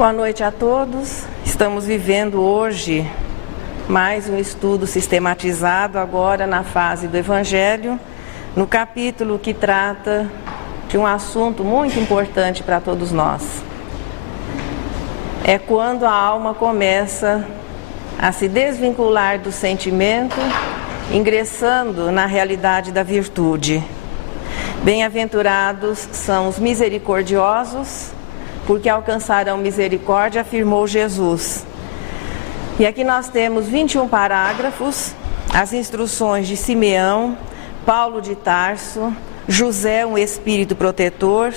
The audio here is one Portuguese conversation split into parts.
Boa noite a todos. Estamos vivendo hoje mais um estudo sistematizado, agora na fase do Evangelho, no capítulo que trata de um assunto muito importante para todos nós. É quando a alma começa a se desvincular do sentimento, ingressando na realidade da virtude. Bem-aventurados são os misericordiosos, porque alcançarão misericórdia, afirmou Jesus. E aqui nós temos 21 parágrafos, as instruções de Simeão, Paulo de Tarso, José, um espírito protetor,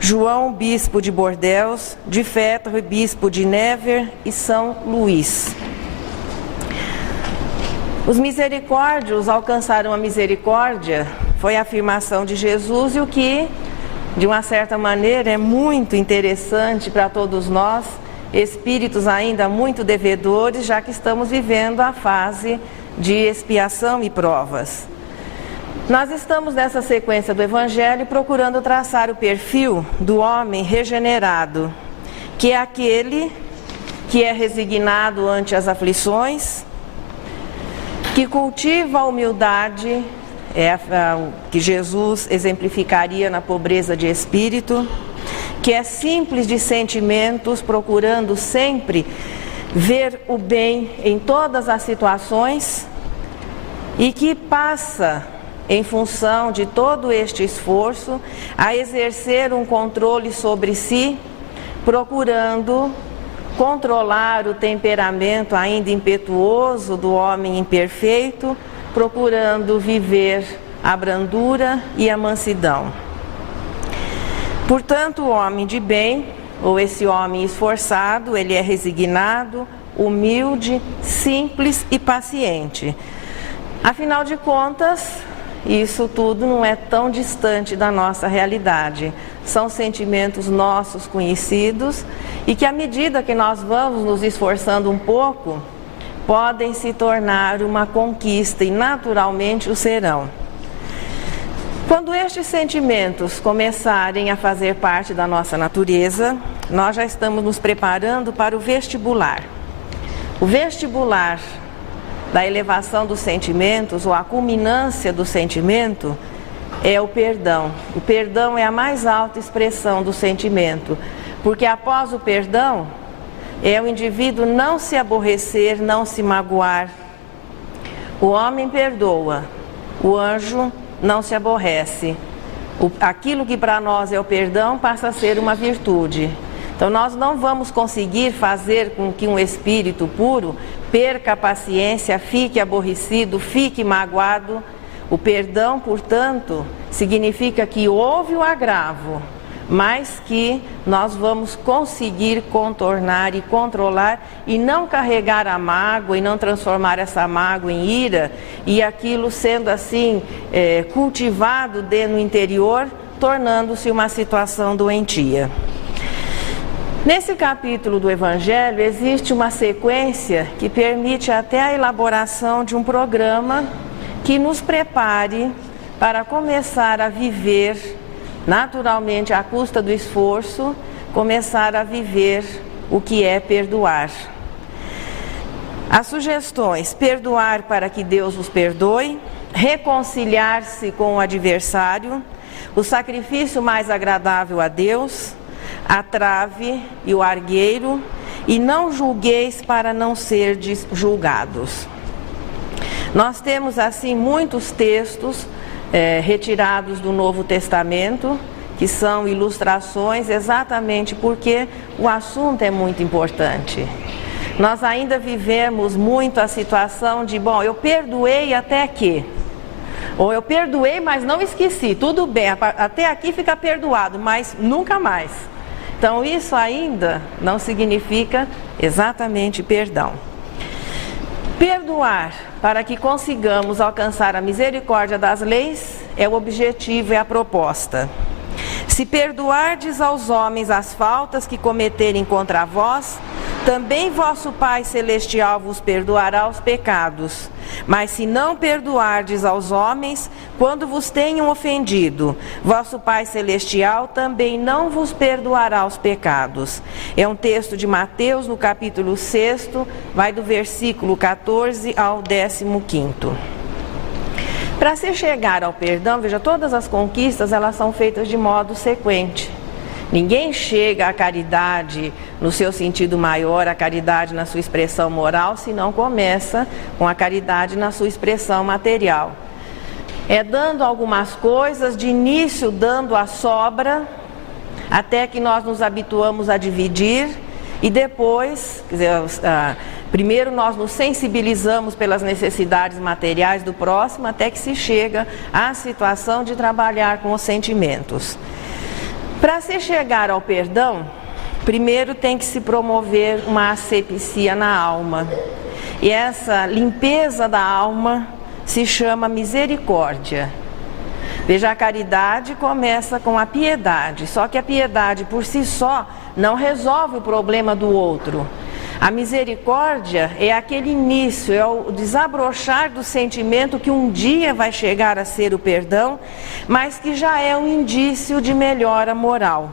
João, bispo de Bordeaux, de Fétro, bispo de Nevers e São Luís. Os misericórdios alcançaram a misericórdia, foi a afirmação de Jesus, e o que, de uma certa maneira, é muito interessante para todos nós, espíritos ainda muito devedores, já que estamos vivendo a fase de expiação e provas. Nós estamos nessa sequência do Evangelho procurando traçar o perfil do homem regenerado, que é aquele que é resignado ante as aflições, que cultiva a humildade, que Jesus exemplificaria na pobreza de espírito, que é simples de sentimentos, procurando sempre ver o bem em todas as situações, e que passa, em função de todo este esforço, a exercer um controle sobre si, procurando controlar o temperamento ainda impetuoso do homem imperfeito, procurando viver a brandura e a mansidão. Portanto, o homem de bem, ou esse homem esforçado, ele é resignado, humilde, simples e paciente. Afinal de contas, isso tudo não é tão distante da nossa realidade. São sentimentos nossos conhecidos e que, à medida que nós vamos nos esforçando um pouco, podem se tornar uma conquista e naturalmente o serão. Quando estes sentimentos começarem a fazer parte da nossa natureza, nós já estamos nos preparando para o vestibular. O vestibular da elevação dos sentimentos, ou a culminância do sentimento, é o perdão. O perdão é a mais alta expressão do sentimento, porque após o perdão, é o indivíduo não se aborrecer, não se magoar. O homem perdoa, o anjo não se aborrece. Aquilo que para nós é o perdão passa a ser uma virtude. Então nós não vamos conseguir fazer com que um espírito puro perca a paciência, fique aborrecido, fique magoado. O perdão, portanto, significa que houve o agravo, mas que nós vamos conseguir contornar e controlar e não carregar a mágoa e não transformar essa mágoa em ira, e aquilo sendo assim cultivado no interior, tornando-se uma situação doentia. Nesse capítulo do Evangelho existe uma sequência que permite até a elaboração de um programa que nos prepare para começar a viver naturalmente, à custa do esforço, começar a viver o que é perdoar. As sugestões: perdoar para que Deus os perdoe, reconciliar-se com o adversário, o sacrifício mais agradável a Deus, a trave e o argueiro, e não julgueis para não serdes julgados. Nós temos assim muitos textos retirados do Novo Testamento, que são ilustrações, exatamente porque o assunto é muito importante. Nós ainda vivemos muito a situação de, eu perdoei até aqui, ou eu perdoei, mas não esqueci, tudo bem, até aqui fica perdoado, mas nunca mais. Então isso ainda não significa exatamente perdão. Perdoar para que consigamos alcançar a misericórdia das leis é o objetivo, é a proposta. Se perdoardes aos homens as faltas que cometerem contra vós, também vosso Pai Celestial vos perdoará os pecados. Mas se não perdoardes aos homens, quando vos tenham ofendido, vosso Pai Celestial também não vos perdoará os pecados. É um texto de Mateus, no capítulo 6, vai do versículo 14 ao 15º. Para se chegar ao perdão, veja, todas as conquistas, elas são feitas de modo sequente. Ninguém chega à caridade no seu sentido maior, à caridade na sua expressão moral, se não começa com a caridade na sua expressão material. É dando algumas coisas, de início dando a sobra, até que nós nos habituamos a dividir e depois, quer dizer, primeiro nós nos sensibilizamos pelas necessidades materiais do próximo, até que se chega à situação de trabalhar com os sentimentos. Para se chegar ao perdão, primeiro tem que se promover uma asepsia na alma. E essa limpeza da alma se chama misericórdia. Veja, a caridade começa com a piedade, só que a piedade por si só não resolve o problema do outro. A misericórdia é aquele início, é o desabrochar do sentimento que um dia vai chegar a ser o perdão, mas que já é um indício de melhora moral.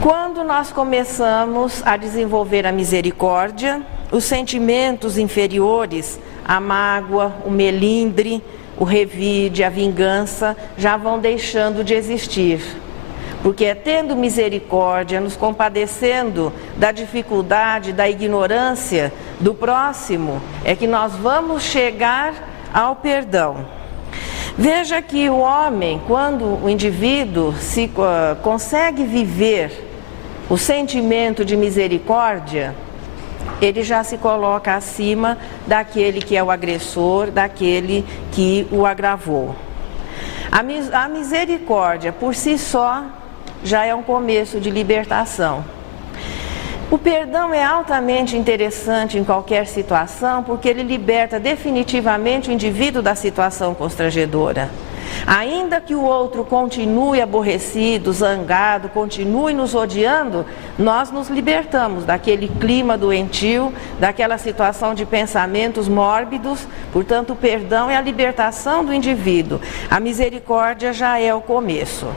Quando nós começamos a desenvolver a misericórdia, os sentimentos inferiores, a mágoa, o melindre, o revide, a vingança, já vão deixando de existir. Porque é tendo misericórdia, nos compadecendo da dificuldade, da ignorância do próximo, é que nós vamos chegar ao perdão. Veja que o homem, quando o indivíduo consegue viver o sentimento de misericórdia, ele já se coloca acima daquele que é o agressor, daquele que o agravou. A misericórdia por si só já é um começo de libertação. O perdão é altamente interessante em qualquer situação, porque ele liberta definitivamente o indivíduo da situação constrangedora. Ainda que o outro continue aborrecido, zangado, continue nos odiando, nós nos libertamos daquele clima doentio, daquela situação de pensamentos mórbidos. Portanto, o perdão é a libertação do indivíduo. A misericórdia já é o começo.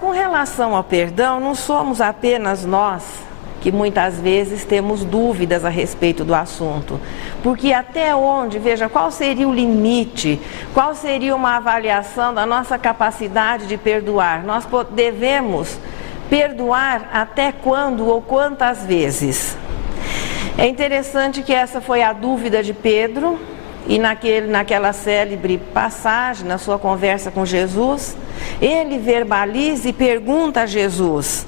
Com relação ao perdão, não somos apenas nós que muitas vezes temos dúvidas a respeito do assunto. Porque até onde, veja, qual seria o limite, qual seria uma avaliação da nossa capacidade de perdoar? Nós devemos perdoar até quando ou quantas vezes? É interessante que essa foi a dúvida de Pedro, e naquela célebre passagem, na sua conversa com Jesus, ele verbaliza e pergunta a Jesus: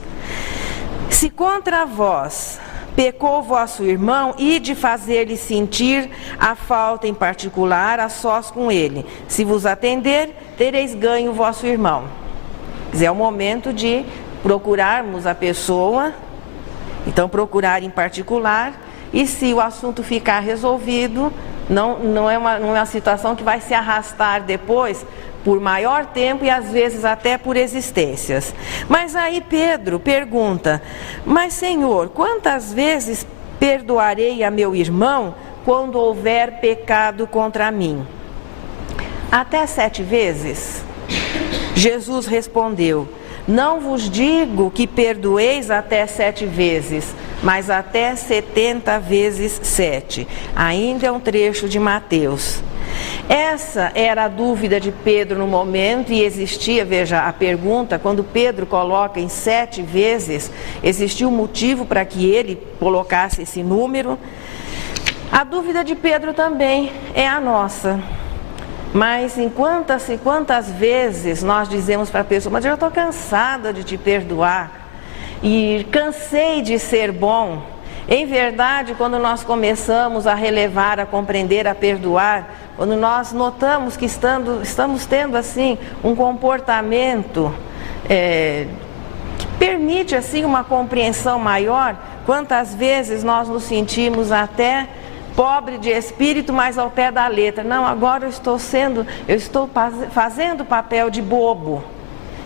se contra vós pecou vosso irmão, ide fazer-lhe sentir a falta em particular, a sós com ele. Se vos atender, tereis ganho o vosso irmão. Quer dizer, é o momento de procurarmos a pessoa, então procurar em particular, e se o assunto ficar resolvido, não é uma situação que vai se arrastar depois por maior tempo e às vezes até por existências. Mas aí Pedro pergunta: mas Senhor, quantas vezes perdoarei a meu irmão quando houver pecado contra mim? Até 7 vezes? Jesus respondeu: não vos digo que perdoeis até 7 vezes, mas até 70 vezes 7. Ainda é um trecho de Mateus. Essa era a dúvida de Pedro no momento, e existia, veja, a pergunta, quando Pedro coloca em 7 vezes, existia um motivo para que ele colocasse esse número. A dúvida de Pedro também é a nossa. Mas em quantas vezes nós dizemos para a pessoa: mas eu estou cansada de te perdoar e cansei de ser bom. Em verdade, quando nós começamos a relevar, a compreender, a perdoar, quando nós notamos que estamos tendo assim um comportamento que permite assim uma compreensão maior, quantas vezes nós nos sentimos até pobre de espírito, mas ao pé da letra. Não, agora eu estou fazendo papel de bobo.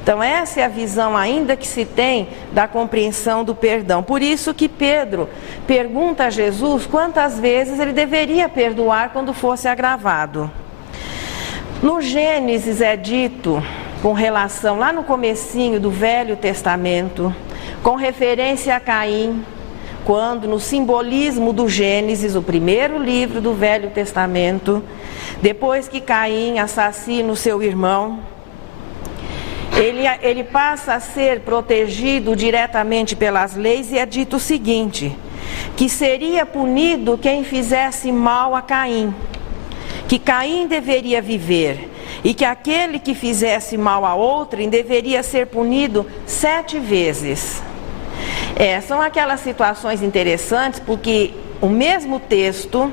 Então essa é a visão ainda que se tem da compreensão do perdão. Por isso que Pedro pergunta a Jesus quantas vezes ele deveria perdoar quando fosse agravado. No Gênesis é dito, com relação lá no comecinho do Velho Testamento, com referência a Caim, quando no simbolismo do Gênesis, o primeiro livro do Velho Testamento, depois que Caim assassina o seu irmão, ele passa a ser protegido diretamente pelas leis e é dito o seguinte, que seria punido quem fizesse mal a Caim, que Caim deveria viver e que aquele que fizesse mal a outrem deveria ser punido 7 vezes. São aquelas situações interessantes porque o mesmo texto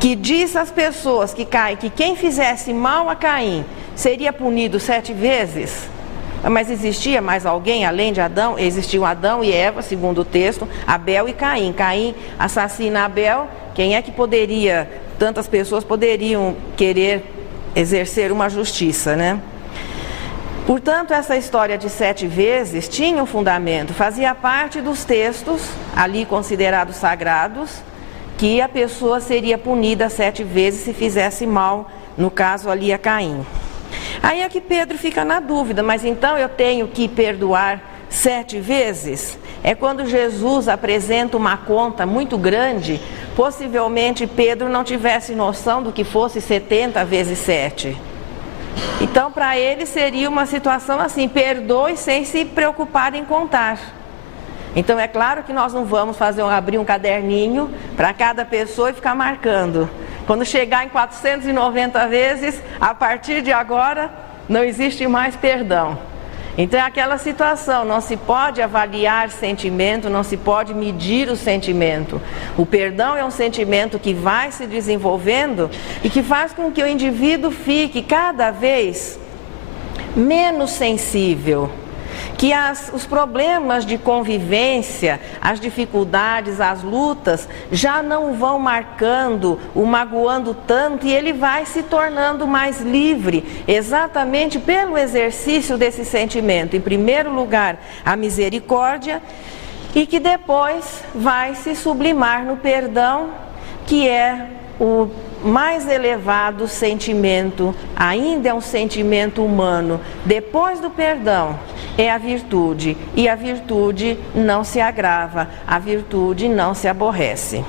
que diz às pessoas que quem fizesse mal a Caim seria punido 7 vezes, mas existia mais alguém além de Adão? Existiam Adão e Eva, segundo o texto, Abel e Caim. Caim assassina Abel, quem é que poderia, tantas pessoas poderiam querer exercer uma justiça, né? Portanto, essa história de 7 vezes tinha um fundamento, fazia parte dos textos ali considerados sagrados, que a pessoa seria punida 7 vezes se fizesse mal, no caso ali a Caim. Aí é que Pedro fica na dúvida, mas então eu tenho que perdoar 7 vezes? É quando Jesus apresenta uma conta muito grande, possivelmente Pedro não tivesse noção do que fosse 70 vezes 7. Então para ele seria uma situação assim, perdoe sem se preocupar em contar. Então é claro que nós não vamos abrir um caderninho para cada pessoa e ficar marcando. Quando chegar em 490 vezes, a partir de agora, não existe mais perdão. Então é aquela situação, não se pode avaliar sentimento, não se pode medir o sentimento. O perdão é um sentimento que vai se desenvolvendo e que faz com que o indivíduo fique cada vez menos sensível, que os problemas de convivência, as dificuldades, as lutas, já não vão marcando, o magoando tanto, e ele vai se tornando mais livre, exatamente pelo exercício desse sentimento. Em primeiro lugar, a misericórdia, e que depois vai se sublimar no perdão, que é o mais elevado sentimento, ainda é um sentimento humano. Depois do perdão é a virtude, e a virtude não se agrava, a virtude não se aborrece.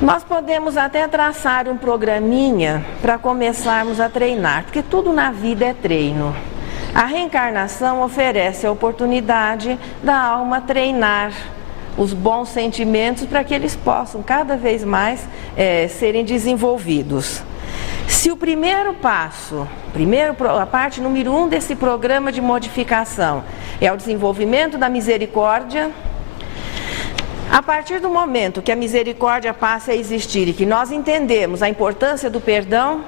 Nós podemos até traçar um programinha para começarmos a treinar, porque tudo na vida é treino. A reencarnação oferece a oportunidade da alma treinar os bons sentimentos para que eles possam cada vez mais serem desenvolvidos. Se o primeiro passo, a parte número 1 desse programa de modificação é o desenvolvimento da misericórdia, a partir do momento que a misericórdia passe a existir e que nós entendemos a importância do perdão,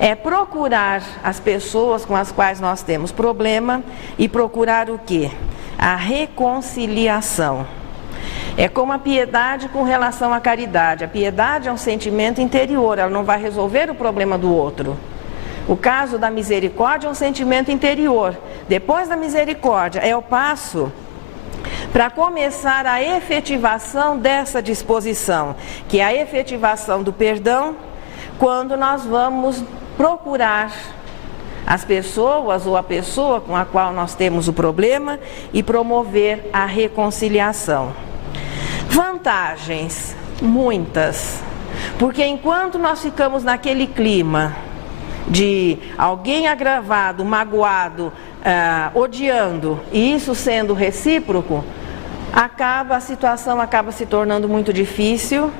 é procurar as pessoas com as quais nós temos problema e procurar o quê? A reconciliação. É como a piedade com relação à caridade. A piedade é um sentimento interior, ela não vai resolver o problema do outro. O caso da misericórdia é um sentimento interior. Depois da misericórdia é o passo para começar a efetivação dessa disposição, que é a efetivação do perdão, quando nós vamos procurar as pessoas ou a pessoa com a qual nós temos o problema e promover a reconciliação. Vantagens, muitas, porque enquanto nós ficamos naquele clima de alguém agravado, magoado, odiando, e isso sendo recíproco, a situação acaba se tornando muito difícil,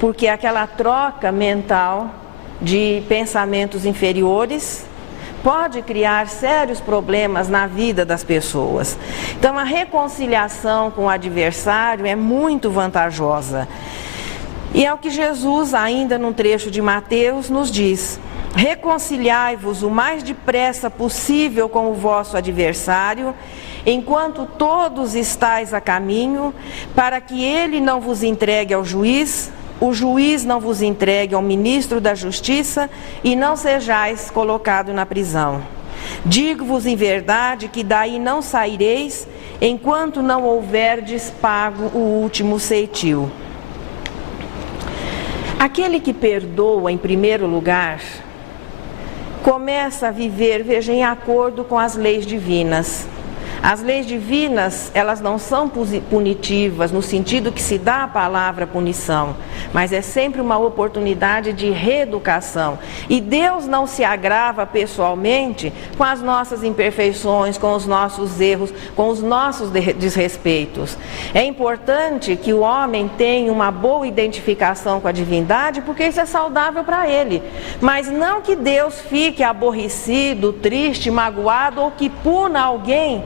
porque aquela troca mental de pensamentos inferiores pode criar sérios problemas na vida das pessoas. Então a reconciliação com o adversário é muito vantajosa. E é o que Jesus, ainda num trecho de Mateus, nos diz: reconciliai-vos o mais depressa possível com o vosso adversário, enquanto todos estáis a caminho, para que ele não vos entregue ao juiz, o juiz não vos entregue ao ministro da justiça e não sejais colocado na prisão. Digo-vos em verdade que daí não saireis, enquanto não houverdes pago o último ceitil. Aquele que perdoa em primeiro lugar, começa a viver, veja, em acordo com as leis divinas. As leis divinas, elas não são punitivas no sentido que se dá a palavra punição, mas é sempre uma oportunidade de reeducação. E Deus não se agrava pessoalmente com as nossas imperfeições, com os nossos erros, com os nossos desrespeitos. É importante que o homem tenha uma boa identificação com a divindade, porque isso é saudável para ele. Mas não que Deus fique aborrecido, triste, magoado ou que puna alguém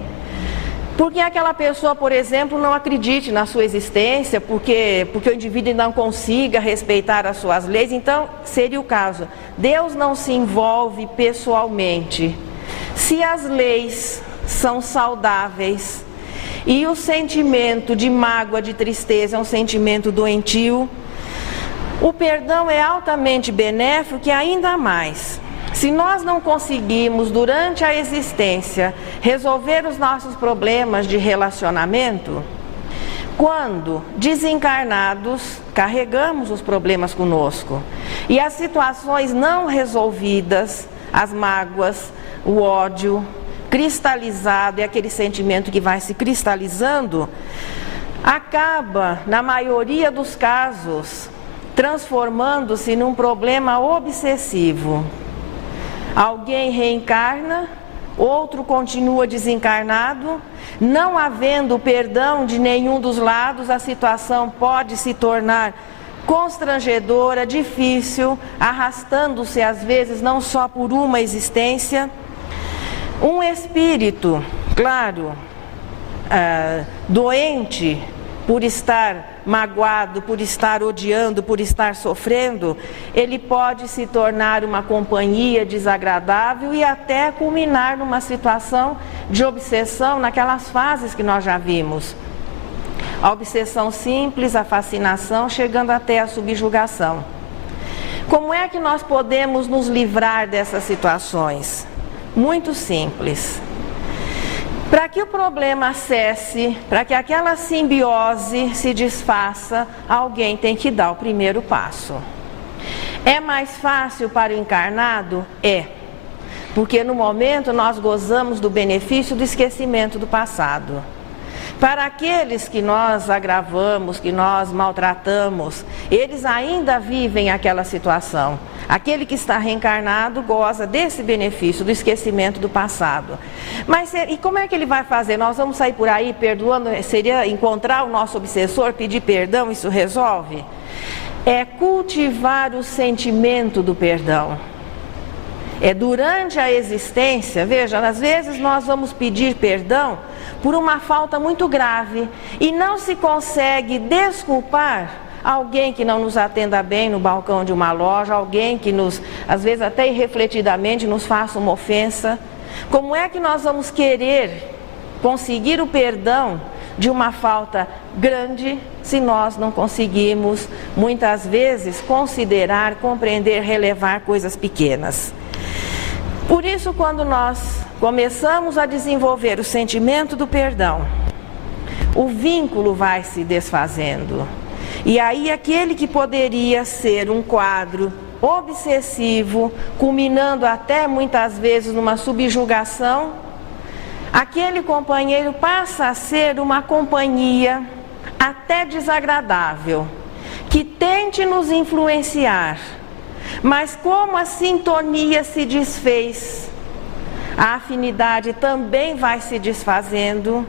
porque aquela pessoa, por exemplo, não acredite na sua existência, porque o indivíduo não consiga respeitar as suas leis. Então, seria o caso. Deus não se envolve pessoalmente. Se as leis são saudáveis e o sentimento de mágoa, de tristeza é um sentimento doentio, o perdão é altamente benéfico e ainda mais. Se nós não conseguimos, durante a existência, resolver os nossos problemas de relacionamento, quando desencarnados, carregamos os problemas conosco. E as situações não resolvidas, as mágoas, o ódio, cristalizado, é aquele sentimento que vai se cristalizando, acaba, na maioria dos casos, transformando-se num problema obsessivo. Alguém reencarna, outro continua desencarnado, não havendo perdão de nenhum dos lados, a situação pode se tornar constrangedora, difícil, arrastando-se às vezes não só por uma existência. Um espírito, claro, doente por estar magoado, por estar odiando, por estar sofrendo, ele pode se tornar uma companhia desagradável e até culminar numa situação de obsessão, naquelas fases que nós já vimos. A obsessão simples, a fascinação, chegando até a subjugação. Como é que nós podemos nos livrar dessas situações? Muito simples. Para que o problema cesse, para que aquela simbiose se desfaça, alguém tem que dar o primeiro passo. É mais fácil para o encarnado? É. Porque no momento nós gozamos do benefício do esquecimento do passado. Para aqueles que nós agravamos, que nós maltratamos, eles ainda vivem aquela situação. Aquele que está reencarnado goza desse benefício, do esquecimento do passado. Mas e como é que ele vai fazer? Nós vamos sair por aí perdoando? Seria encontrar o nosso obsessor, pedir perdão, isso resolve? É cultivar o sentimento do perdão. É durante a existência, veja, às vezes nós vamos pedir perdão por uma falta muito grave e não se consegue desculpar alguém que não nos atenda bem no balcão de uma loja, alguém que nos, às vezes até irrefletidamente, nos faça uma ofensa. Como é que nós vamos querer conseguir o perdão de uma falta grande se nós não conseguimos, muitas vezes, considerar, compreender, relevar coisas pequenas? Por isso, quando nós começamos a desenvolver o sentimento do perdão, o vínculo vai se desfazendo. E aí aquele que poderia ser um quadro obsessivo, culminando até muitas vezes numa subjugação, aquele companheiro passa a ser uma companhia até desagradável, que tente nos influenciar. Mas como a sintonia se desfez, a afinidade também vai se desfazendo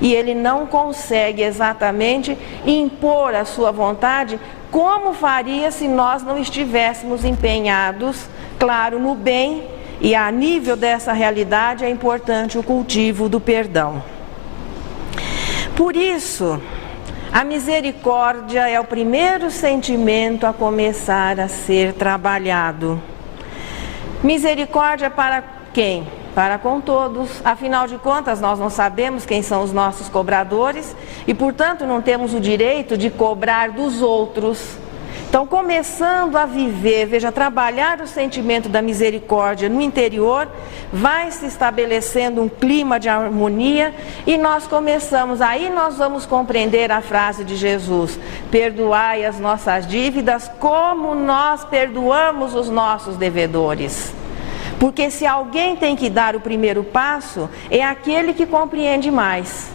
e ele não consegue exatamente impor a sua vontade como faria se nós não estivéssemos empenhados, claro, no bem. E a nível dessa realidade é importante o cultivo do perdão. Por isso, a misericórdia é o primeiro sentimento a começar a ser trabalhado. Misericórdia para quem? Para com todos. Afinal de contas, nós não sabemos quem são os nossos cobradores e, portanto, não temos o direito de cobrar dos outros. Então, começando a viver, veja, trabalhar o sentimento da misericórdia no interior, vai se estabelecendo um clima de harmonia e nós vamos compreender a frase de Jesus: perdoai as nossas dívidas como nós perdoamos os nossos devedores. Porque se alguém tem que dar o primeiro passo, é aquele que compreende mais.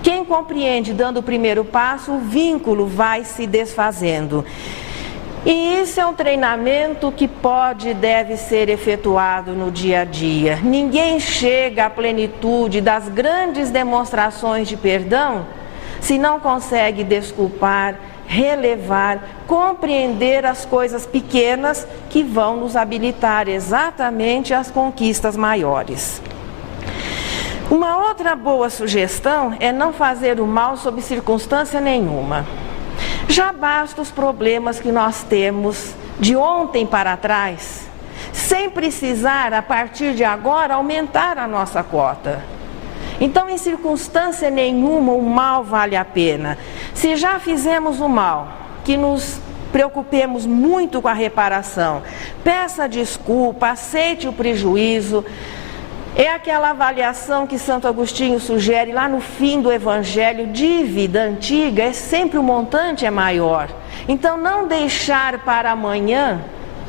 Quem compreende dando o primeiro passo, o vínculo vai se desfazendo. E isso é um treinamento que pode e deve ser efetuado no dia a dia. Ninguém chega à plenitude das grandes demonstrações de perdão se não consegue desculpar, relevar, compreender as coisas pequenas que vão nos habilitar exatamente às conquistas maiores. Uma outra boa sugestão é não fazer o mal sob circunstância nenhuma. Já basta os problemas que nós temos de ontem para trás, sem precisar, a partir de agora, aumentar a nossa cota. Então, em circunstância nenhuma, o mal vale a pena. Se já fizemos o mal, que nos preocupemos muito com a reparação, peça desculpa, aceite o prejuízo. É aquela avaliação que Santo Agostinho sugere lá no fim do Evangelho: dívida antiga, sempre o montante é maior. Então, não deixar para amanhã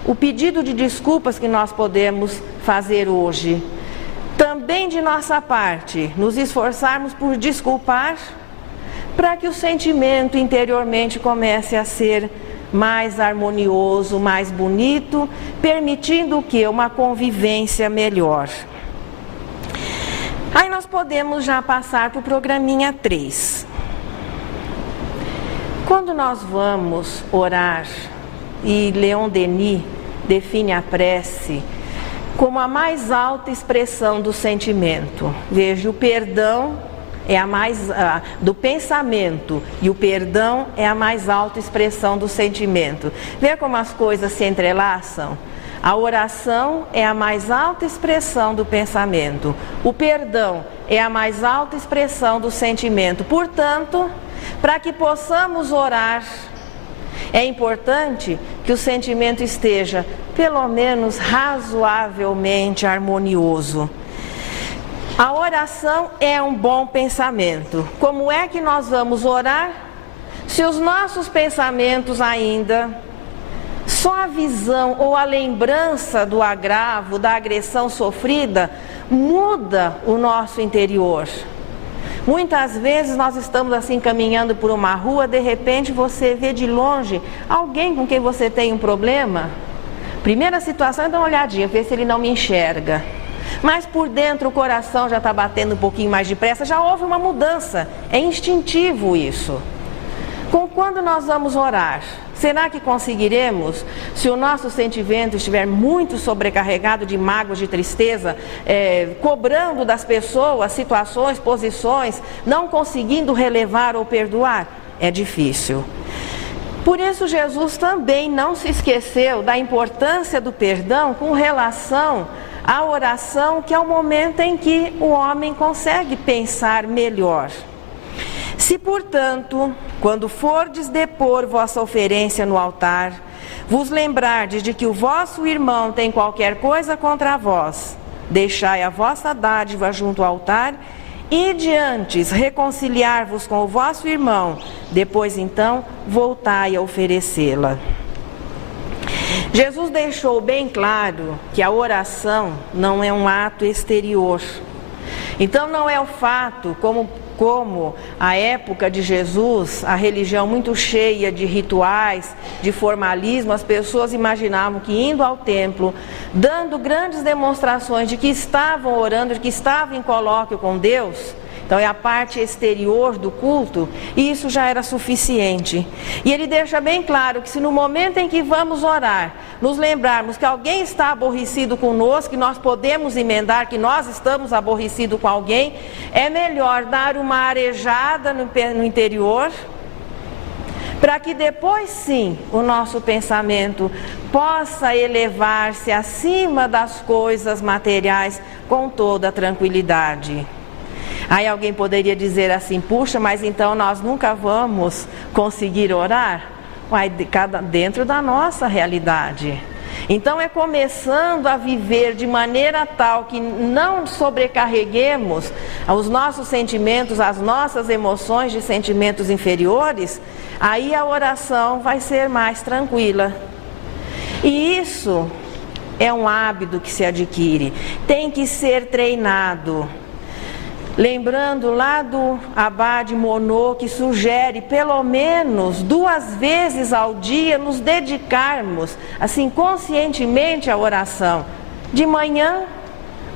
o pedido de desculpas que nós podemos fazer hoje. Também de nossa parte, nos esforçarmos por desculpar, para que o sentimento interiormente comece a ser mais harmonioso, mais bonito, permitindo o quê? Uma convivência melhor. Aí nós podemos já passar para o programinha 3. Quando nós vamos orar, e Leon Denis define a prece como a mais alta expressão do sentimento. Veja, o perdão é do pensamento e o perdão é a mais alta expressão do sentimento. Vê como as coisas se entrelaçam? A oração é a mais alta expressão do pensamento. O perdão é a mais alta expressão do sentimento. Portanto, para que possamos orar, é importante que o sentimento esteja, pelo menos, razoavelmente harmonioso. A oração é um bom pensamento. Como é que nós vamos orar se os nossos pensamentos ainda, só a visão ou a lembrança do agravo, da agressão sofrida, muda o nosso interior? Muitas vezes nós estamos assim caminhando por uma rua, de repente você vê de longe alguém com quem você tem um problema. Primeira situação é dar uma olhadinha, ver se ele não me enxerga. Mas por dentro o coração já está batendo um pouquinho mais depressa, já houve uma mudança. É instintivo isso. Quando nós vamos orar, será que conseguiremos, se o nosso sentimento estiver muito sobrecarregado de mágoas, de tristeza, cobrando das pessoas situações, posições, não conseguindo relevar ou perdoar? É difícil. Por isso Jesus também não se esqueceu da importância do perdão com relação à oração, que é o momento em que o homem consegue pensar melhor. Se, portanto, quando fordes depor vossa oferência no altar, vos lembrardes de que o vosso irmão tem qualquer coisa contra vós, deixai a vossa dádiva junto ao altar e de antes reconciliar-vos com o vosso irmão, depois então voltai a oferecê-la. Jesus deixou bem claro que a oração não é um ato exterior. Então não é o fato, como a época de Jesus, a religião muito cheia de rituais, de formalismo, as pessoas imaginavam que indo ao templo, dando grandes demonstrações de que estavam orando, de que estavam em colóquio com Deus, então é a parte exterior do culto, e isso já era suficiente. E ele deixa bem claro que se no momento em que vamos orar, nos lembrarmos que alguém está aborrecido conosco, que nós podemos emendar que nós estamos aborrecidos com alguém, é melhor dar uma arejada no interior, para que depois sim o nosso pensamento possa elevar-se acima das coisas materiais com toda a tranquilidade. Aí alguém poderia dizer assim: puxa, mas então nós nunca vamos conseguir orar? dentro da nossa realidade. Então é começando a viver de maneira tal que não sobrecarreguemos os nossos sentimentos, as nossas emoções de sentimentos inferiores, aí a oração vai ser mais tranquila. E isso é um hábito que se adquire, tem que ser treinado. Lembrando lá do Abade Monod, que sugere pelo menos 2 vezes ao dia nos dedicarmos, assim, conscientemente à oração. De manhã,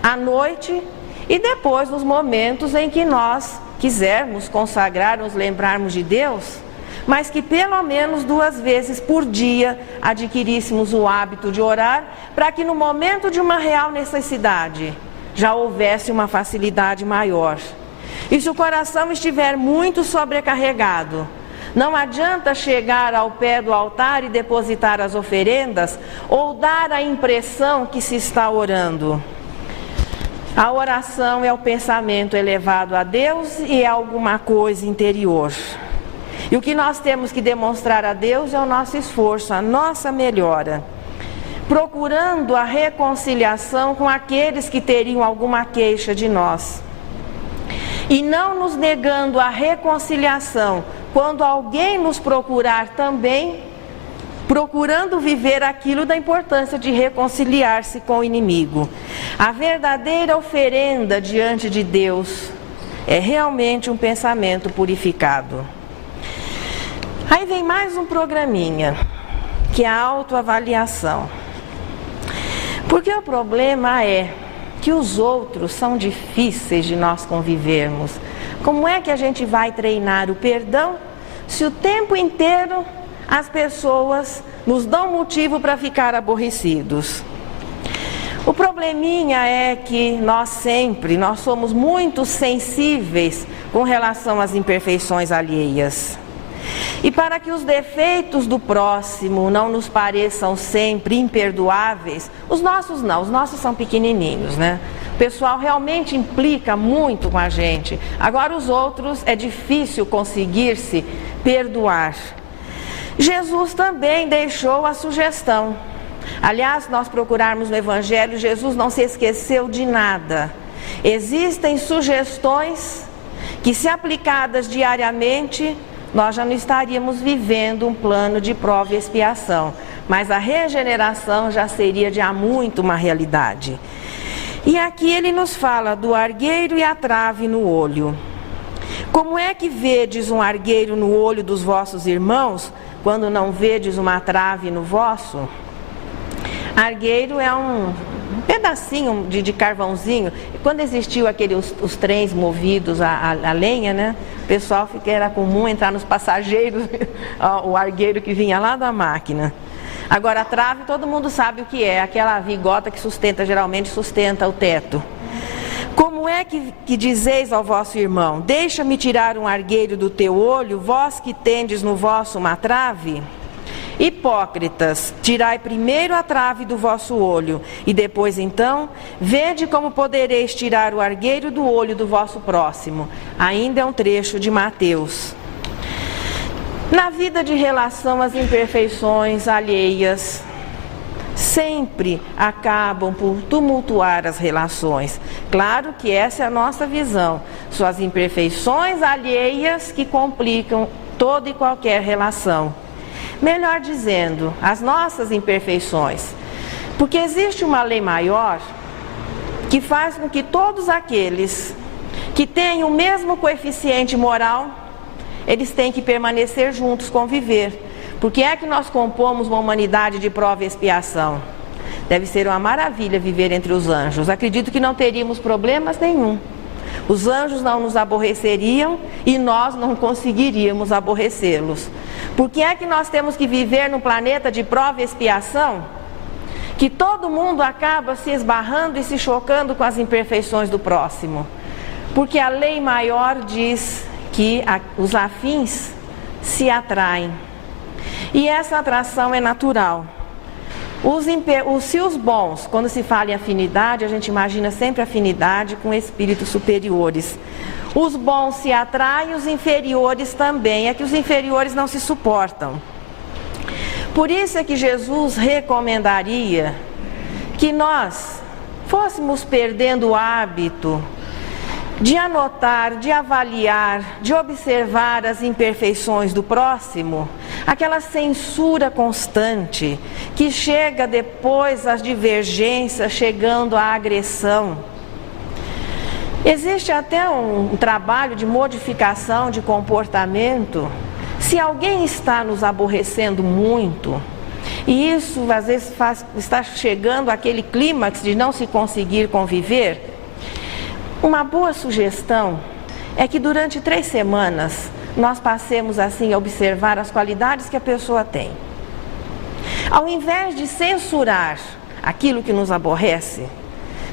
à noite e depois nos momentos em que nós quisermos consagrar, nos lembrarmos de Deus, mas que pelo menos 2 vezes por dia adquiríssemos o hábito de orar, para que no momento de uma real necessidade já houvesse uma facilidade maior. E se o coração estiver muito sobrecarregado, não adianta chegar ao pé do altar e depositar as oferendas ou dar a impressão que se está orando. A oração é o pensamento elevado a Deus e é alguma coisa interior. E o que nós temos que demonstrar a Deus é o nosso esforço, a nossa melhora, procurando a reconciliação com aqueles que teriam alguma queixa de nós. E não nos negando a reconciliação quando alguém nos procurar também, procurando viver aquilo da importância de reconciliar-se com o inimigo. A verdadeira oferenda diante de Deus é realmente um pensamento purificado. Aí vem mais um programinha, que é a autoavaliação. Porque o problema é que os outros são difíceis de nós convivermos. Como é que a gente vai treinar o perdão se o tempo inteiro as pessoas nos dão motivo para ficar aborrecidos? O probleminha é que nós somos muito sensíveis com relação às imperfeições alheias. E para que os defeitos do próximo não nos pareçam sempre imperdoáveis, os nossos são pequenininhos, né? O pessoal realmente implica muito com a gente. Agora os outros é difícil conseguir se perdoar. Jesus também deixou a sugestão. Aliás, se nós procurarmos no Evangelho, Jesus não se esqueceu de nada. Existem sugestões que, se aplicadas diariamente, nós já não estaríamos vivendo um plano de prova e expiação, mas a regeneração já seria de há muito uma realidade. E aqui ele nos fala do argueiro e a trave no olho. Como é que vedes um argueiro no olho dos vossos irmãos, quando não vedes uma trave no vosso? Argueiro é um pedacinho de carvãozinho. Quando existiu os trens movidos a lenha, né? O pessoal era comum entrar nos passageiros, o argueiro que vinha lá da máquina. Agora a trave todo mundo sabe o que é, aquela vigota que geralmente sustenta o teto. Como é que dizeis ao vosso irmão, deixa-me tirar um argueiro do teu olho, vós que tendes no vosso uma trave? Hipócritas, tirai primeiro a trave do vosso olho, e depois então, vede como podereis tirar o argueiro do olho do vosso próximo. Ainda é um trecho de Mateus. Na vida de relação, as imperfeições alheias sempre acabam por tumultuar as relações. Claro que essa é a nossa visão. São as imperfeições alheias que complicam toda e qualquer relação. Melhor dizendo, as nossas imperfeições. Porque existe uma lei maior que faz com que todos aqueles que têm o mesmo coeficiente moral, eles têm que permanecer juntos, conviver. Porque é que nós compomos uma humanidade de prova e expiação. Deve ser uma maravilha viver entre os anjos. Acredito que não teríamos problemas nenhum. Os anjos não nos aborreceriam e nós não conseguiríamos aborrecê-los. Por que é que nós temos que viver num planeta de prova e expiação? Que todo mundo acaba se esbarrando e se chocando com as imperfeições do próximo. Porque a lei maior diz que os afins se atraem. E essa atração é natural. Se os bons, quando se fala em afinidade, a gente imagina sempre afinidade com espíritos superiores. Os bons se atraem, os inferiores também. É que os inferiores não se suportam. Por isso é que Jesus recomendaria que nós fôssemos perdendo o hábito de anotar, de avaliar, de observar as imperfeições do próximo, aquela censura constante que chega depois às divergências, chegando à agressão. Existe até um trabalho de modificação de comportamento. Se alguém está nos aborrecendo muito, e isso às vezes está chegando àquele clímax de não se conseguir conviver, uma boa sugestão é que durante 3 semanas nós passemos assim a observar as qualidades que a pessoa tem. Ao invés de censurar aquilo que nos aborrece,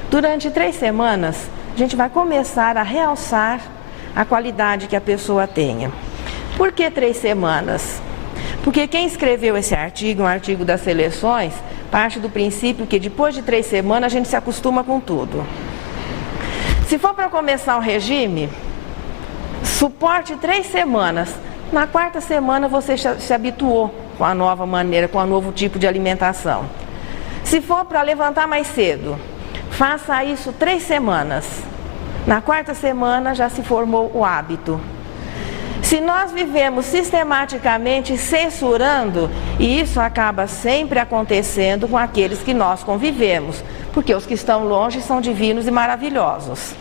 durante 3 semanas a gente vai começar a realçar a qualidade que a pessoa tenha. Por que 3 semanas? Porque quem escreveu esse artigo, um artigo das seleções, parte do princípio que depois de 3 semanas a gente se acostuma com tudo. Se for para começar o regime, suporte 3 semanas. Na 4ª semana você se habituou com a nova maneira, com o novo tipo de alimentação. Se for para levantar mais cedo, faça isso 3 semanas. Na 4ª semana já se formou o hábito. Se nós vivemos sistematicamente censurando, e isso acaba sempre acontecendo com aqueles que nós convivemos, porque os que estão longe são divinos e maravilhosos.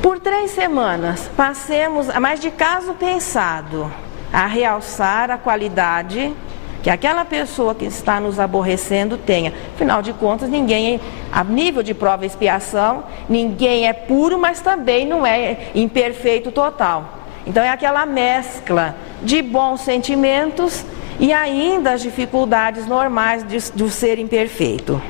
Por 3 semanas, passemos, mais de caso pensado, a realçar a qualidade que aquela pessoa que está nos aborrecendo tenha. Afinal de contas, ninguém, a nível de prova e expiação, ninguém é puro, mas também não é imperfeito total. Então é aquela mescla de bons sentimentos e ainda as dificuldades normais do ser imperfeito.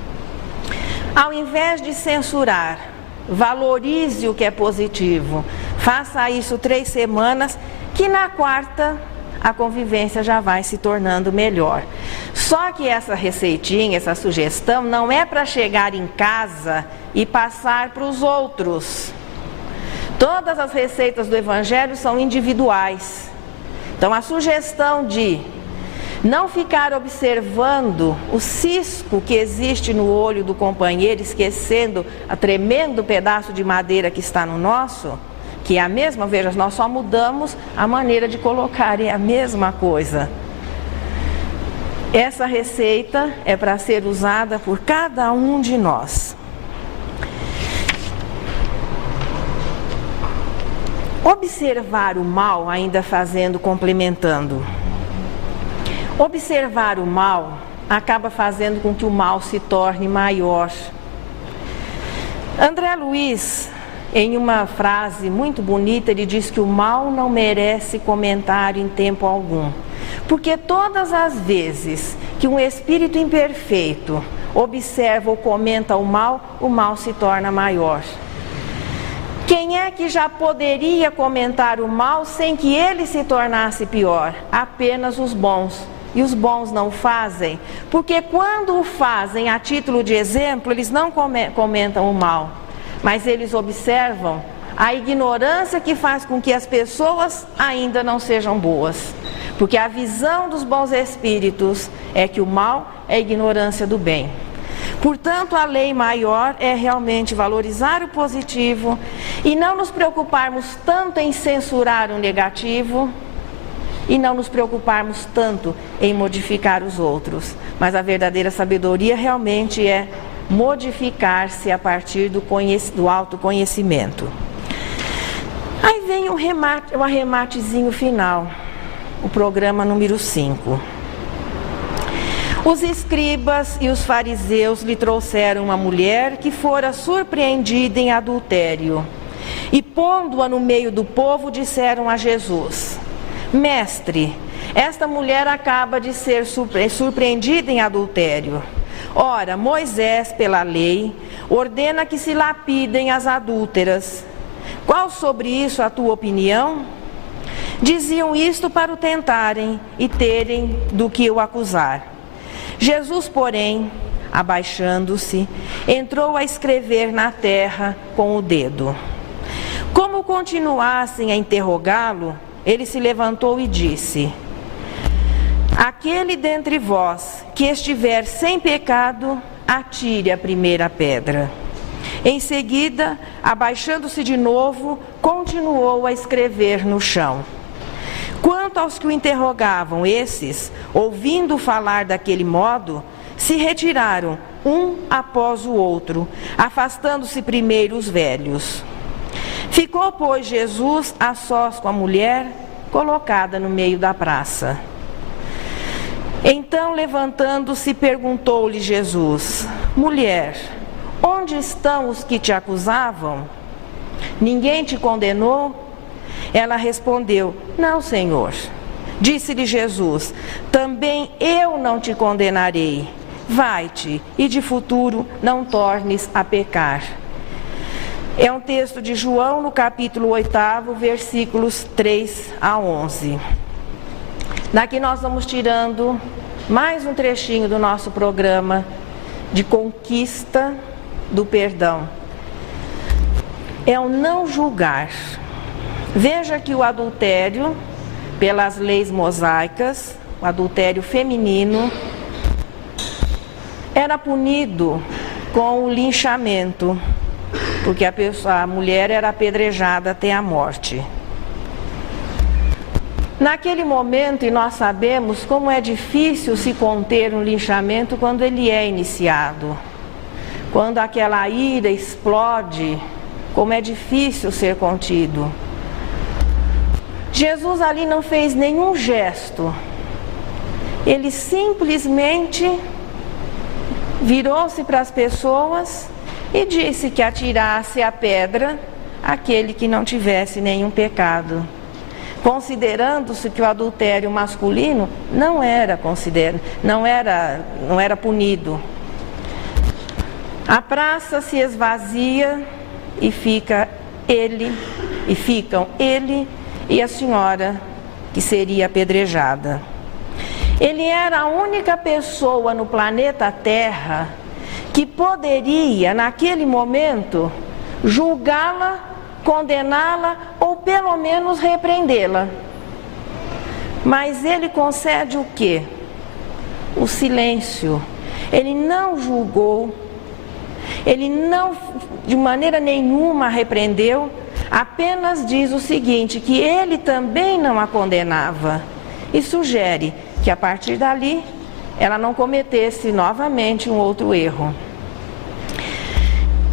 Ao invés de censurar, valorize o que é positivo. Faça isso 3 semanas, que na 4ª a convivência já vai se tornando melhor. Só que essa receitinha, essa sugestão, não é para chegar em casa e passar para os outros. Todas as receitas do Evangelho são individuais. Então a sugestão de não ficar observando o cisco que existe no olho do companheiro, esquecendo a tremendo pedaço de madeira que está no nosso, que é a mesma, veja, nós só mudamos a maneira de colocar, é a mesma coisa. Essa receita é para ser usada por cada um de nós. Observar o mal, ainda complementando. Observar o mal acaba fazendo com que o mal se torne maior. André Luiz, em uma frase muito bonita, ele diz que o mal não merece comentário em tempo algum. Porque todas as vezes que um espírito imperfeito observa ou comenta o mal se torna maior. Quem é que já poderia comentar o mal sem que ele se tornasse pior? Apenas os bons. E os bons não fazem, porque quando o fazem a título de exemplo, eles não comentam o mal, mas eles observam a ignorância que faz com que as pessoas ainda não sejam boas. Porque a visão dos bons espíritos é que o mal é ignorância do bem. Portanto, a lei maior é realmente valorizar o positivo e não nos preocuparmos tanto em censurar o negativo e não nos preocuparmos tanto em modificar os outros. Mas a verdadeira sabedoria realmente é modificar-se a partir do autoconhecimento. Aí vem um arrematezinho final, o programa número 5. Os escribas e os fariseus lhe trouxeram uma mulher que fora surpreendida em adultério. E pondo-a no meio do povo, disseram a Jesus: Mestre, esta mulher acaba de ser surpreendida em adultério. Ora, Moisés, pela lei, ordena que se lapidem as adúlteras. Qual sobre isso a tua opinião? Diziam isto para o tentarem e terem do que o acusar. Jesus, porém, abaixando-se, entrou a escrever na terra com o dedo. Como continuassem a interrogá-lo, ele se levantou e disse: Aquele dentre vós que estiver sem pecado, atire a primeira pedra. Em seguida, abaixando-se de novo, continuou a escrever no chão. Quanto aos que o interrogavam, esses, ouvindo falar daquele modo, se retiraram, um após o outro, afastando-se primeiro os velhos. Ficou, pois, Jesus a sós com a mulher, colocada no meio da praça. Então, levantando-se, perguntou-lhe Jesus: Mulher, onde estão os que te acusavam? Ninguém te condenou? Ela respondeu: Não, Senhor. Disse-lhe Jesus: Também eu não te condenarei. Vai-te e de futuro não tornes a pecar. É um texto de João, no capítulo 8, versículos 3 a 11. Daqui nós vamos tirando mais um trechinho do nosso programa de conquista do perdão. É o não julgar. Veja que o adultério, pelas leis mosaicas, o adultério feminino, era punido com o linchamento, porque a mulher era apedrejada até a morte. Naquele momento, e nós sabemos como é difícil se conter um linchamento quando ele é iniciado, quando aquela ira explode, como é difícil ser contido. Jesus ali não fez nenhum gesto, ele simplesmente virou-se para as pessoas e disse que atirasse a pedra aquele que não tivesse nenhum pecado, considerando-se que o adultério masculino não era punido. A praça se esvazia e ficam ele e a senhora que seria apedrejada. Ele era a única pessoa no planeta Terra que poderia, naquele momento, julgá-la, condená-la ou pelo menos repreendê-la. Mas ele concede o quê? O silêncio. Ele não julgou, ele não, de maneira nenhuma, repreendeu, apenas diz o seguinte, que ele também não a condenava e sugere que a partir dali ela não cometesse novamente um outro erro.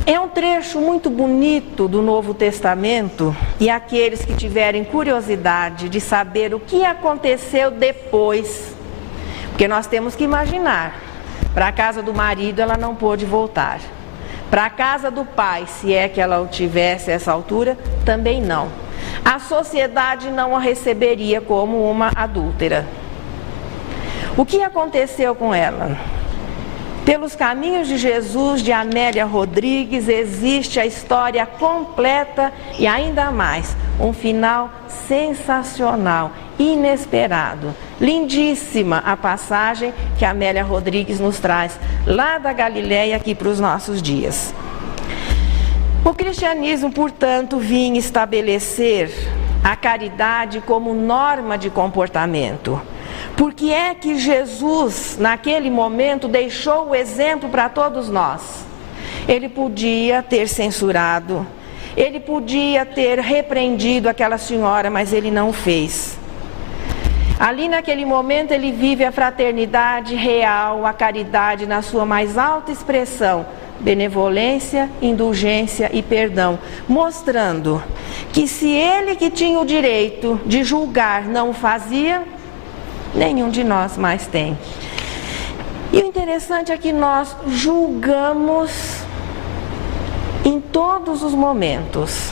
É um trecho muito bonito do Novo Testamento e aqueles que tiverem curiosidade de saber o que aconteceu depois, porque nós temos que imaginar, para a casa do marido ela não pôde voltar, para a casa do pai, se é que ela o tivesse a essa altura, também não. A sociedade não a receberia como uma adúltera. O que aconteceu com ela? Pelos caminhos de Jesus, de Amélia Rodrigues, existe a história completa e ainda mais, um final sensacional, inesperado. Lindíssima a passagem que a Amélia Rodrigues nos traz, lá da Galileia aqui para os nossos dias. O cristianismo, portanto, vinha estabelecer a caridade como norma de comportamento. Por que é que Jesus, naquele momento, deixou o exemplo para todos nós? Ele podia ter censurado, ele podia ter repreendido aquela senhora, mas ele não o fez. Ali naquele momento ele vive a fraternidade real, a caridade na sua mais alta expressão, benevolência, indulgência e perdão, mostrando que se ele que tinha o direito de julgar não o fazia, nenhum de nós mais tem. E o interessante é que nós julgamos em todos os momentos,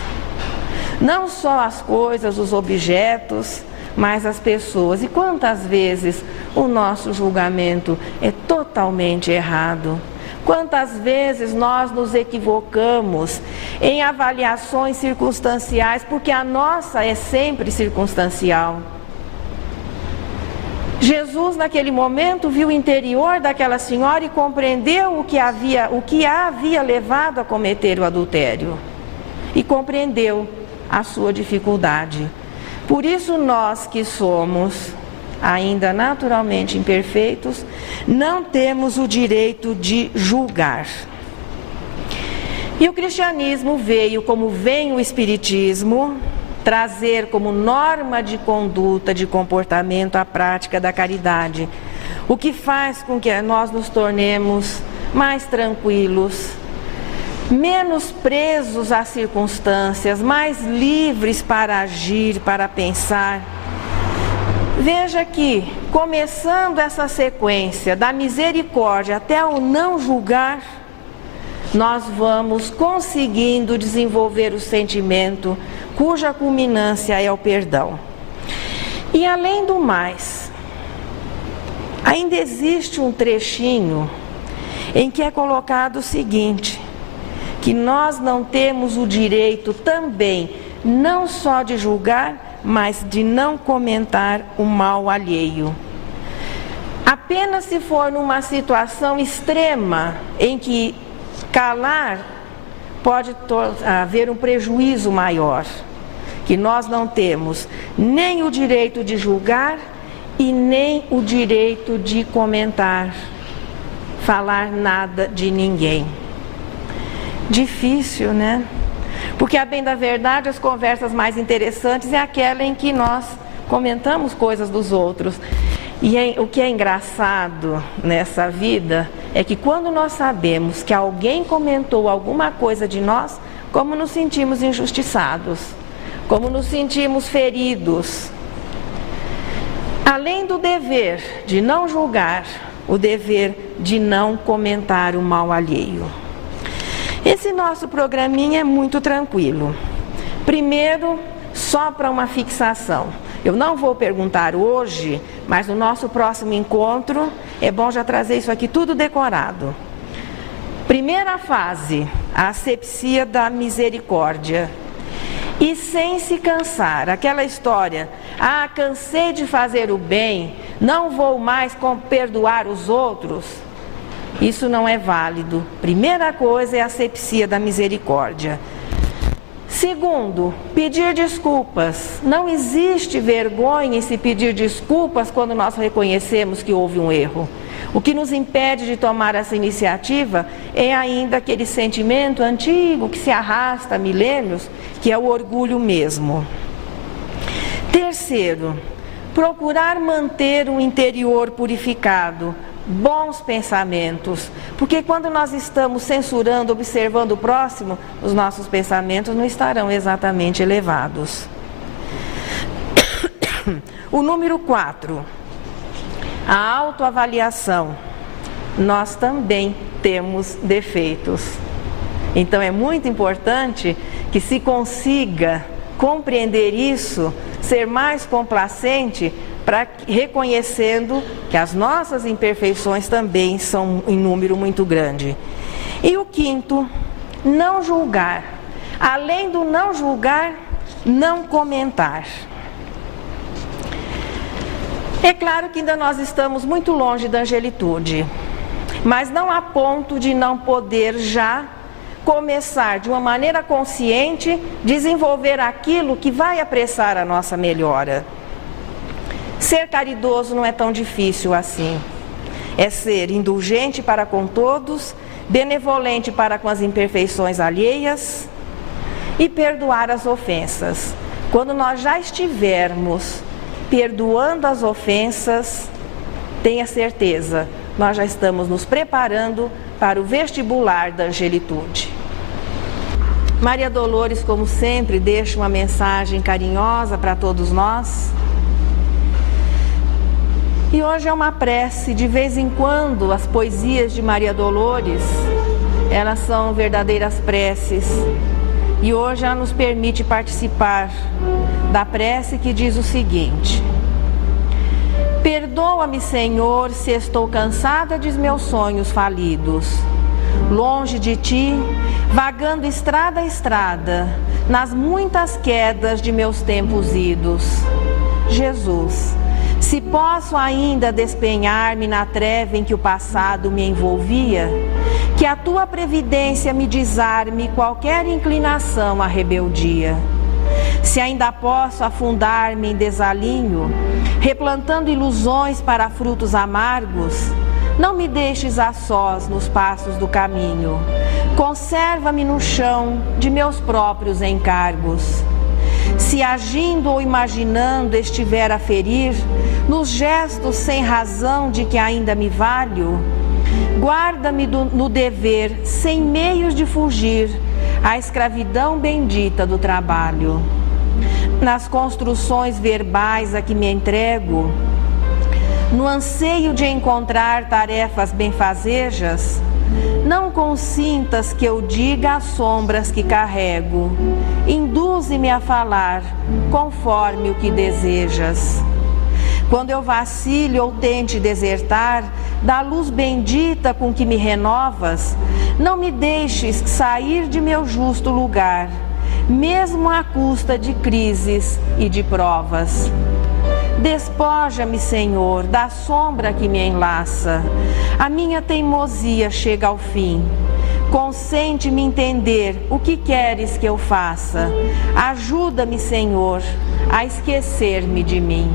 não só as coisas, os objetos, mas as pessoas. E quantas vezes o nosso julgamento é totalmente errado? Quantas vezes nós nos equivocamos em avaliações circunstanciais, porque a nossa é sempre circunstancial. Jesus, naquele momento, viu o interior daquela senhora e compreendeu o que a havia levado a cometer o adultério. E compreendeu a sua dificuldade. Por isso nós que somos ainda naturalmente imperfeitos, não temos o direito de julgar. E o cristianismo veio, como vem o espiritismo, trazer como norma de conduta, de comportamento, a prática da caridade, o que faz com que nós nos tornemos mais tranquilos, menos presos às circunstâncias, mais livres para agir, para pensar. Veja que, começando essa sequência da misericórdia até o não julgar, nós vamos conseguindo desenvolver o sentimento cuja culminância é o perdão. E além do mais, ainda existe um trechinho em que é colocado o seguinte, que nós não temos o direito também, não só de julgar, mas de não comentar o mal alheio. Apenas se for numa situação extrema em que calar pode haver um prejuízo maior, que nós não temos nem o direito de julgar e nem o direito de comentar, falar nada de ninguém. Difícil, né? Porque, a bem da verdade, as conversas mais interessantes é aquela em que nós comentamos coisas dos outros. E o que é engraçado nessa vida é que quando nós sabemos que alguém comentou alguma coisa de nós, como nos sentimos injustiçados, como nos sentimos feridos. Além do dever de não julgar, o dever de não comentar o mal alheio. Esse nosso programinha é muito tranquilo. Primeiro, só para uma fixação. Eu não vou perguntar hoje, mas no nosso próximo encontro, é bom já trazer isso aqui tudo decorado. Primeira fase, a asepsia da misericórdia. E sem se cansar, aquela história, cansei de fazer o bem, não vou mais perdoar os outros. Isso não é válido. Primeira coisa é a asepsia da misericórdia. Segundo, pedir desculpas. Não existe vergonha em se pedir desculpas quando nós reconhecemos que houve um erro. O que nos impede de tomar essa iniciativa é ainda aquele sentimento antigo que se arrasta há milênios, que é o orgulho mesmo. Terceiro, procurar manter um interior purificado, bons pensamentos, porque quando nós estamos censurando, observando o próximo, os nossos pensamentos não estarão exatamente elevados. O número 4, a autoavaliação. Nós também temos defeitos. Então é muito importante que se consiga compreender isso, ser mais complacente, reconhecendo que as nossas imperfeições também são em número muito grande. E o quinto, não julgar. Além do não julgar, não comentar. É claro que ainda nós estamos muito longe da angelitude, mas não há ponto de não poder já começar de uma maneira consciente, desenvolver aquilo que vai apressar a nossa melhora. Ser caridoso não é tão difícil assim. É ser indulgente para com todos, benevolente para com as imperfeições alheias e perdoar as ofensas. Quando nós já estivermos perdoando as ofensas, tenha certeza, nós já estamos nos preparando para o vestibular da angelitude. Maria Dolores, como sempre, deixa uma mensagem carinhosa para todos nós. E hoje é uma prece. De vez em quando, as poesias de Maria Dolores, elas são verdadeiras preces. E hoje ela nos permite participar da prece que diz o seguinte: perdoa-me, Senhor, se estou cansada de meus sonhos falidos. Longe de ti, vagando estrada a estrada, nas muitas quedas de meus tempos idos. Jesus, se posso ainda despenhar-me na treva em que o passado me envolvia, que a tua previdência me desarme qualquer inclinação à rebeldia. Se ainda posso afundar-me em desalinho, replantando ilusões para frutos amargos, não me deixes a sós nos passos do caminho. Conserva-me no chão de meus próprios encargos. Se agindo ou imaginando estiver a ferir, nos gestos sem razão de que ainda me valho, guarda-me no dever, sem meios de fugir, à escravidão bendita do trabalho. Nas construções verbais a que me entrego, no anseio de encontrar tarefas benfazejas, não consintas que eu diga as sombras que carrego. Induze-me a falar conforme o que desejas. Quando eu vacile ou tente desertar da luz bendita com que me renovas, não me deixes sair de meu justo lugar, mesmo à custa de crises e de provas. Despoja-me, Senhor, da sombra que me enlaça. A minha teimosia chega ao fim. Consente-me entender o que queres que eu faça. Ajuda-me, Senhor, a esquecer-me de mim.